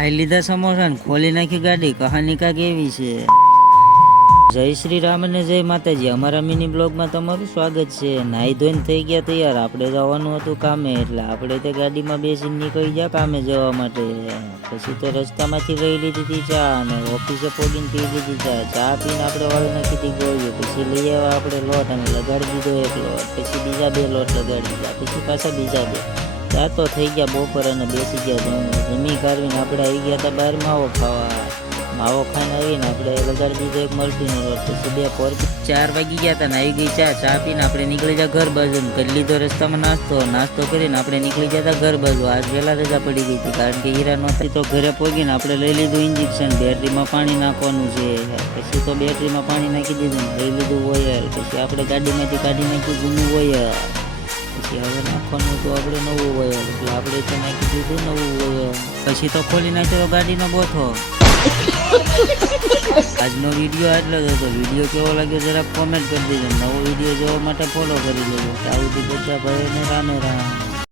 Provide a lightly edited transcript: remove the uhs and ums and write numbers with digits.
ખાઈ લીધા સમોસા ને ખોલી નાખી ગાડી, કહાની કાંક એવી છે। જય શ્રી રામ અને જય માતાજી। અમારા મિની બ્લોગમાં તમારું સ્વાગત છે। નાઈ ધોઈને થઈ ગયા તૈયાર, આપણે જવાનું હતું કામે, એટલે આપણે તે ગાડીમાં બેસીને નીકળી ગયા કામે જવા માટે। પછી તો રસ્તામાંથી લઈ લીધી હતી ચા અને ઓફિસે પહોંચીને પી લીધી ચા પીને આપણે વાળી નાખી હતી ગોળીઓ। પછી લઈ આવ્યા આપણે લોટ અને લગાડી દીધો એક લોટ, પછી બીજા બે લોટ લગાડી દીધા, પછી પાછા બીજા બે। ત્યાં તો થઈ ગયા બપોર અને બેસી ગયા જમી કાઢવીને આપણે આવી ગયા હતા બહાર માવો ખાવા। માવો ખાઈને આવીને આપણે લગાડી દીધો એક મરચીનો લોટ, પછી બે પોર 4 વાગી ગયા હતા ને આવી ગઈ ચા પીને આપણે નીકળી ગયા ઘર બાજુ। કરી લીધો રસ્તામાં નાસ્તો કરીને આપણે નીકળી ગયા હતા ઘર બાજુ। આજ વહેલા રજા પડી ગઈ હતી કારણ કે હીરા નહોતી, તો ઘરે પહોંચીને આપણે લઈ લીધું ઇન્જેક્શન। બેટરીમાં પાણી નાખવાનું છે, પછી તો બેટરીમાં પાણી નાખી દીધું, લઈ લીધું ઓઇલ, પછી આપણે ગાડીમાંથી કાઢી નાખ્યું જૂનું ઓઇલ, પછી હવે નાખવાનું તો આપણે નવું ઓઇલ, એટલે આપણે તો નાખી દીધું નવું ઓઇલ। પછી તો ખોલી નાખ્યો ગાડીનો બોથો। આજનો વિડીયો આટલો જ હતો। વિડીયો કેવો લાગ્યો જરાક કોમેન્ટ કરી દેજો। નવો વિડીયો જોવા માટે ફોલો કરી લેજો। ત્યાં સુધી બધા ભાઈઓને રામે રામ।